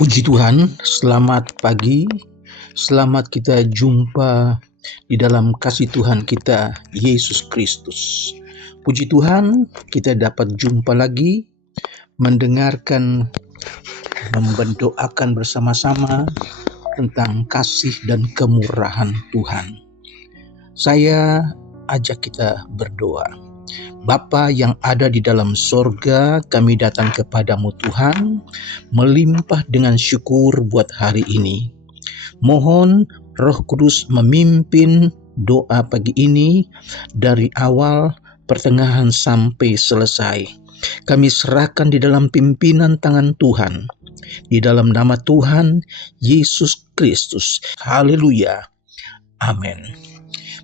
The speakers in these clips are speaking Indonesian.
Puji Tuhan, selamat pagi, selamat kita jumpa di dalam kasih Tuhan kita, Yesus Kristus. Puji Tuhan, kita dapat jumpa lagi, mendengarkan, mendoakan bersama-sama tentang kasih dan kemurahan Tuhan. Saya ajak kita berdoa. Bapa yang ada di dalam sorga, kami datang kepadamu Tuhan, melimpah dengan syukur buat hari ini. Mohon Roh Kudus memimpin doa pagi ini dari awal, pertengahan sampai selesai. Kami serahkan di dalam pimpinan tangan Tuhan, di dalam nama Tuhan Yesus Kristus. Haleluya. Amin.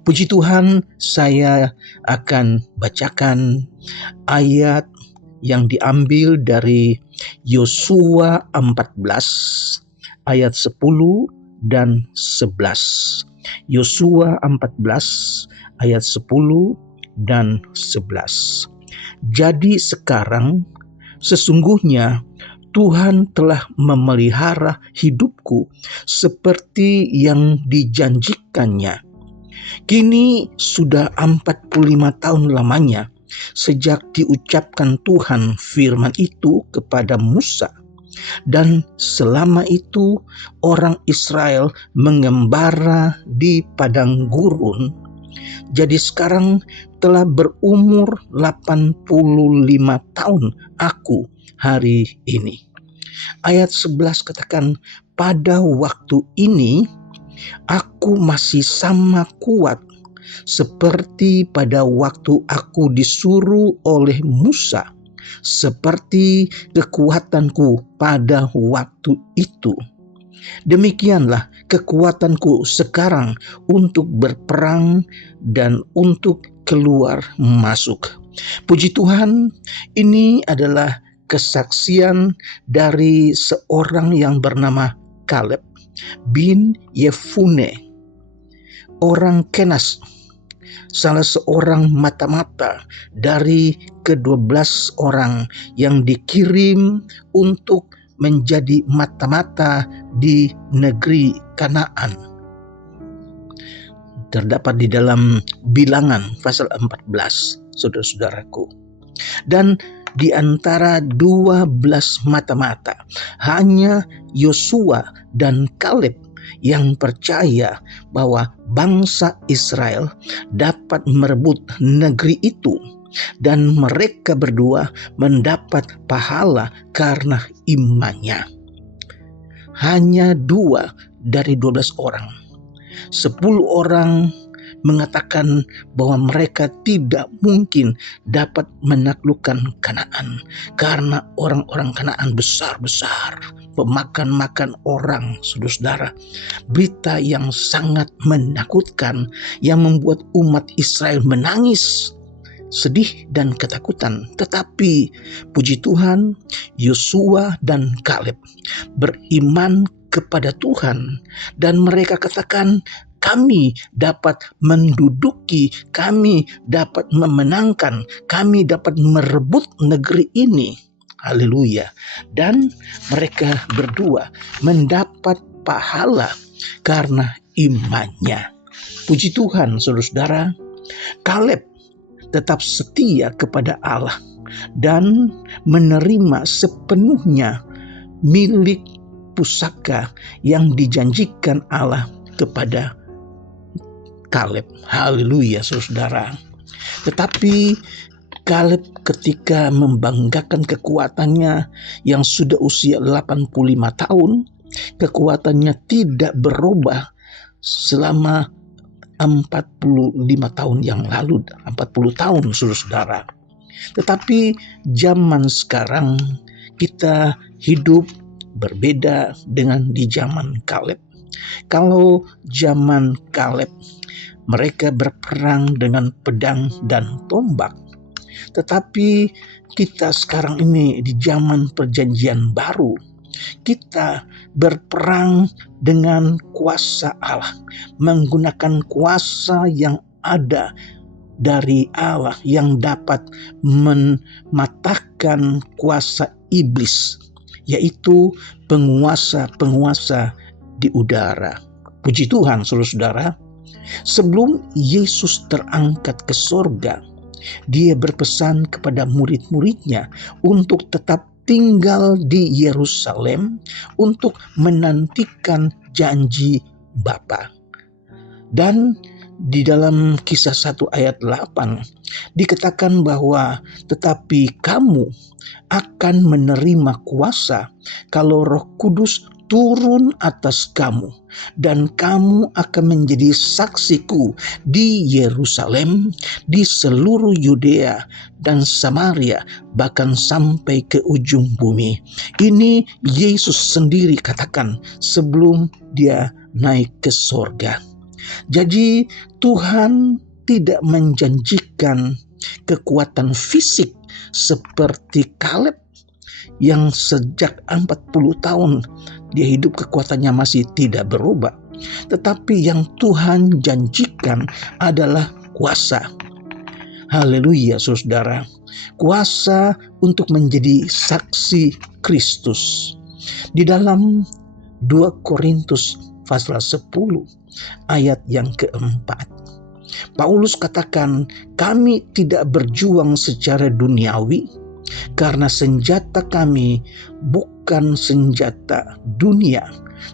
Puji Tuhan, saya akan bacakan ayat yang diambil dari Yosua 14 ayat 10 dan 11. Yosua 14 ayat 10 dan 11. Jadi sekarang sesungguhnya Tuhan telah memelihara hidupku seperti yang dijanjikannya. Kini sudah 45 tahun lamanya sejak diucapkan Tuhan firman itu kepada Musa. Dan selama itu orang Israel mengembara di padang gurun. Jadi sekarang telah berumur 85 tahun aku hari ini. Ayat 11 katakan, pada waktu ini aku masih sama kuat seperti pada waktu aku disuruh oleh Musa, seperti kekuatanku pada waktu itu. Demikianlah kekuatanku sekarang untuk berperang dan untuk keluar masuk. Puji Tuhan, ini adalah kesaksian dari seorang yang bernama Kaleb bin Yefune, orang Kenas, salah seorang mata-mata dari ke-12 orang yang dikirim untuk menjadi mata-mata di negeri Kanaan. Terdapat di dalam Bilangan pasal 14, saudara-saudaraku. Dan di antara 12 mata-mata, hanya Yosua dan Kaleb yang percaya bahwa bangsa Israel dapat merebut negeri itu, dan mereka berdua mendapat pahala karena imannya. Hanya 2 dari 12 orang. 10 orang mengatakan bahwa mereka tidak mungkin dapat menaklukkan Kanaan karena orang-orang Kanaan besar-besar, pemakan-makan orang, saudara-saudara. Berita yang sangat menakutkan yang membuat umat Israel menangis, sedih dan ketakutan. Tetapi puji Tuhan, Yosua dan Kaleb beriman kepada Tuhan dan mereka katakan, kami dapat menduduki, kami dapat memenangkan, kami dapat merebut negeri ini. Haleluya. Dan mereka berdua mendapat pahala karena imannya. Puji Tuhan, saudara-saudara, Kaleb tetap setia kepada Allah dan menerima sepenuhnya milik pusaka yang dijanjikan Allah kepada Kaleb. Haleluya, saudara. Tetapi Kaleb ketika membanggakan kekuatannya yang sudah usia 85 tahun, kekuatannya tidak berubah selama 45 tahun yang lalu, 40 tahun, saudara. Tetapi zaman sekarang kita hidup berbeda dengan di zaman Kaleb. Kalau zaman Kaleb, mereka berperang dengan pedang dan tombak. Tetapi kita sekarang ini di zaman perjanjian baru, kita berperang dengan kuasa Allah, menggunakan kuasa yang ada dari Allah yang dapat mematahkan kuasa iblis yaitu penguasa-penguasa di udara. Puji Tuhan, saudara-saudara, sebelum Yesus terangkat ke sorga, dia berpesan kepada murid-muridnya untuk tetap tinggal di Yerusalem untuk menantikan janji Bapa. Dan di dalam Kisah 1 ayat 8 dikatakan bahwa tetapi kamu akan menerima kuasa kalau Roh Kudus turun atas kamu, dan kamu akan menjadi saksiku di Yerusalem, di seluruh Yudea dan Samaria, bahkan sampai ke ujung bumi. Ini Yesus sendiri katakan sebelum dia naik ke sorga. Jadi Tuhan tidak menjanjikan kekuatan fisik seperti Kaleb yang sejak 40 tahun dia hidup, kekuatannya masih tidak berubah. Tetapi yang Tuhan janjikan adalah kuasa. Haleluya, saudara. Kuasa untuk menjadi saksi Kristus. Di dalam 2 Korintus pasal 10 ayat yang keempat, Paulus katakan, kami tidak berjuang secara duniawi, karena senjata kami bukan senjata dunia,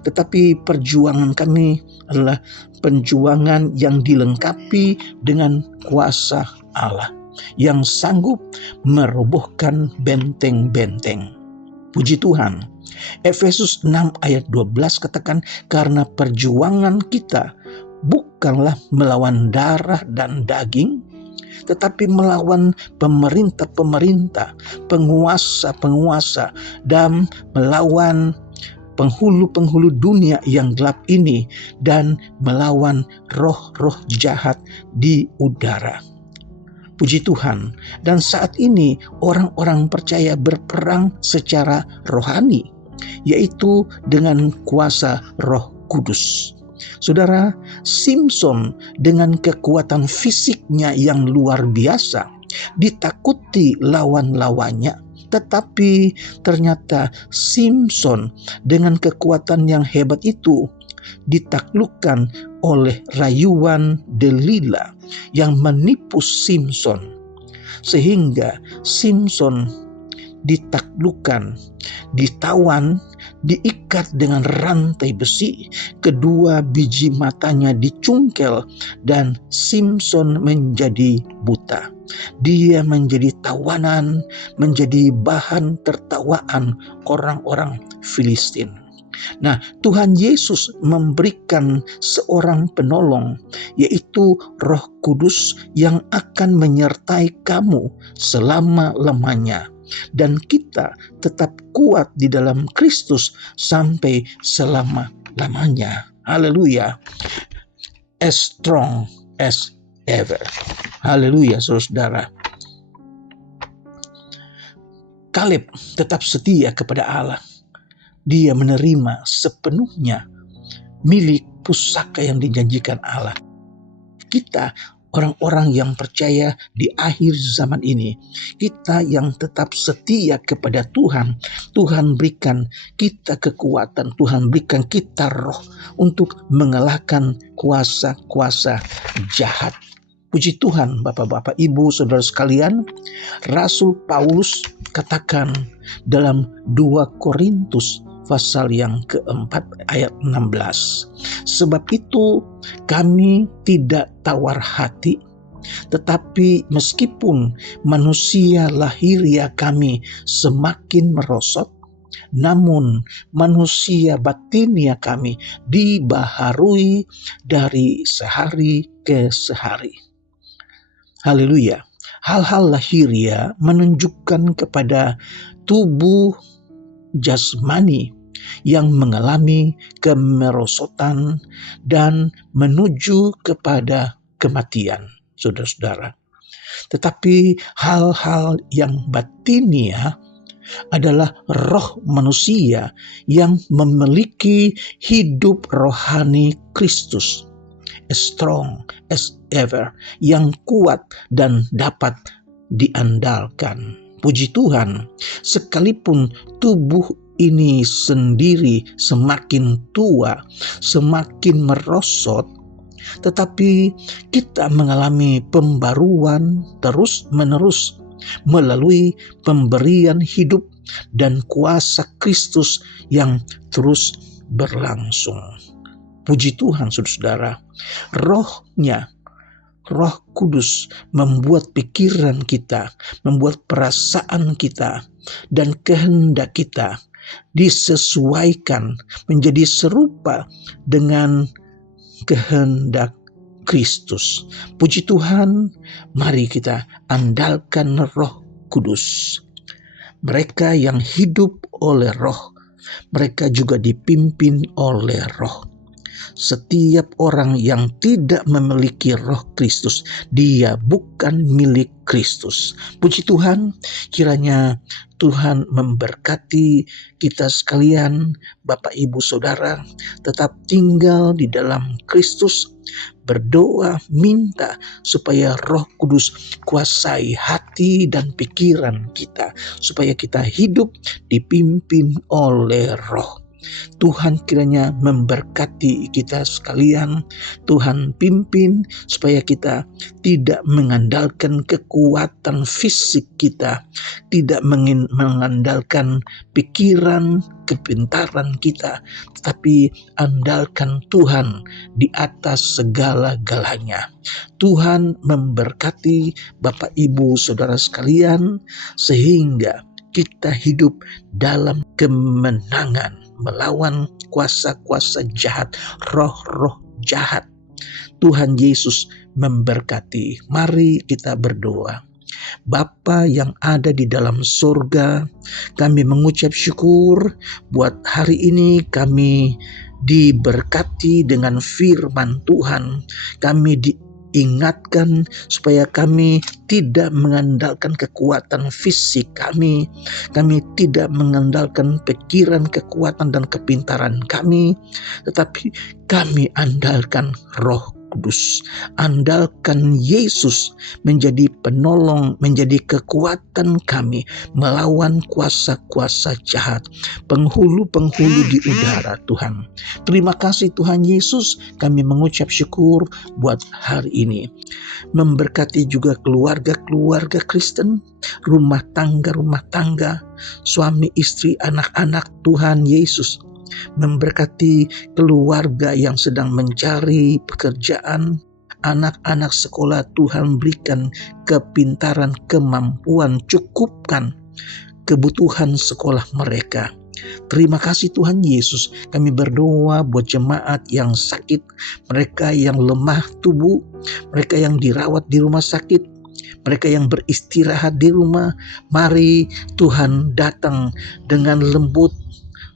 tetapi perjuangan kami adalah perjuangan yang dilengkapi dengan kuasa Allah yang sanggup merobohkan benteng-benteng. Puji Tuhan. Efesus 6 ayat 12 katakan, karena perjuangan kita bukanlah melawan darah dan daging, tetapi melawan pemerintah-pemerintah, penguasa-penguasa, dan melawan penghulu-penghulu dunia yang gelap ini, dan melawan roh-roh jahat di udara. Puji Tuhan. Dan saat ini orang-orang percaya berperang secara rohani, yaitu dengan kuasa Roh Kudus. Saudara, Simson dengan kekuatan fisiknya yang luar biasa ditakuti lawan-lawannya, tetapi ternyata Simson dengan kekuatan yang hebat itu ditaklukkan oleh rayuan Delila yang menipu Simson, sehingga Simson ditaklukkan, ditawan, diikat dengan rantai besi, kedua biji matanya dicungkel, dan Simson menjadi buta. Dia menjadi tawanan, menjadi bahan tertawaan orang-orang Filistin. Nah, Tuhan Yesus memberikan seorang penolong, yaitu Roh Kudus yang akan menyertai kamu selama-lamanya. Dan kita tetap kuat di dalam Kristus sampai selama-lamanya. Haleluya. As strong as ever. Haleluya, saudara. Kaleb tetap setia kepada Allah. Dia menerima sepenuhnya milik pusaka yang dijanjikan Allah. Kita orang-orang yang percaya di akhir zaman ini, kita yang tetap setia kepada Tuhan, Tuhan berikan kita kekuatan, Tuhan berikan kita roh untuk mengalahkan kuasa-kuasa jahat. Puji Tuhan, Bapak-bapak, Ibu, saudara sekalian, Rasul Paulus katakan dalam 2 Korintus pasal yang keempat ayat 16. Sebab itu kami tidak tawar hati, tetapi meskipun manusia lahiriah kami semakin merosot, namun manusia batinia kami dibaharui dari sehari ke sehari. Haleluya. Hal-hal lahiriah menunjukkan kepada tubuh jasmani yang mengalami kemerosotan dan menuju kepada kematian, saudara-saudara. Tetapi hal-hal yang batinia adalah roh manusia yang memiliki hidup rohani Kristus, as strong as ever, yang kuat dan dapat diandalkan. Puji Tuhan, sekalipun tubuh ini sendiri semakin tua, semakin merosot, tetapi kita mengalami pembaruan terus-menerus melalui pemberian hidup dan kuasa Kristus yang terus berlangsung. Puji Tuhan, saudara-saudara, Rohnya, Roh Kudus membuat pikiran kita, membuat perasaan kita dan kehendak kita disesuaikan menjadi serupa dengan kehendak Kristus. Puji Tuhan, mari kita andalkan Roh Kudus. Mereka yang hidup oleh Roh, mereka juga dipimpin oleh Roh. Setiap orang yang tidak memiliki Roh Kristus, dia bukan milik Kristus. Puji Tuhan, kiranya Tuhan memberkati kita sekalian, Bapak Ibu Saudara, tetap tinggal di dalam Kristus, berdoa, minta supaya Roh Kudus kuasai hati dan pikiran kita, supaya kita hidup dipimpin oleh Roh. Tuhan kiranya memberkati kita sekalian. Tuhan pimpin supaya kita tidak mengandalkan kekuatan fisik kita, tidak mengandalkan pikiran, kepintaran kita, tetapi andalkan Tuhan di atas segala-galanya. Tuhan memberkati Bapak Ibu Saudara sekalian, sehingga kita hidup dalam kemenangan melawan kuasa-kuasa jahat, roh-roh jahat. Tuhan Yesus memberkati. Mari kita berdoa. Bapa yang ada di dalam surga, kami mengucap syukur buat hari ini kami diberkati dengan firman Tuhan. Kami diingatkan supaya kami tidak mengandalkan kekuatan fisik kami tidak mengandalkan pikiran, kekuatan, dan kepintaran kami, tetapi kami andalkan Roh Kudus. Andalkan Yesus menjadi penolong, menjadi kekuatan kami melawan kuasa-kuasa jahat, penghulu-penghulu di udara Tuhan. Terima kasih Tuhan Yesus, kami mengucap syukur buat hari ini. Memberkati juga keluarga-keluarga Kristen, rumah tangga, suami, istri, anak-anak Tuhan Yesus. Memberkati keluarga yang sedang mencari pekerjaan, anak-anak sekolah, Tuhan berikan kepintaran, kemampuan, cukupkan kebutuhan sekolah mereka. Terima kasih Tuhan Yesus. Kami berdoa buat jemaat yang sakit, mereka yang lemah tubuh, mereka yang dirawat di rumah sakit, mereka yang beristirahat di rumah. Mari Tuhan datang dengan lembut.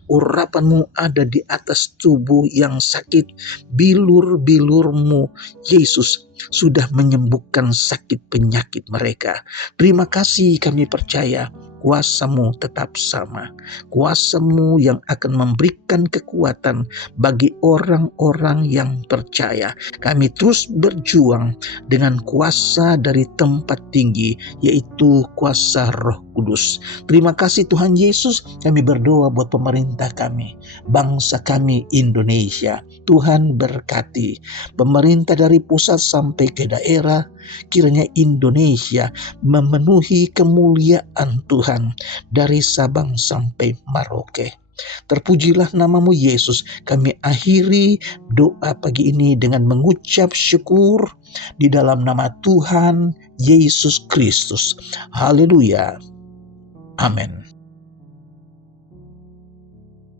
Urapanmu ada di atas tubuh yang sakit. Bilur-bilurmu Yesus sudah menyembuhkan sakit penyakit mereka. Terima kasih, kami percaya kuasa-Mu tetap sama. Kuasa-Mu yang akan memberikan kekuatan bagi orang-orang yang percaya. Kami terus berjuang dengan kuasa dari tempat tinggi, yaitu kuasa Roh Kudus. Terima kasih Tuhan Yesus. Kami berdoa buat pemerintah kami, bangsa kami Indonesia. Tuhan berkati pemerintah dari pusat sampai ke daerah. Kiranya Indonesia memenuhi kemuliaan Tuhan dari Sabang sampai Merauke. Terpujilah namamu Yesus. Kami akhiri doa pagi ini dengan mengucap syukur di dalam nama Tuhan Yesus Kristus. Haleluya. Amin.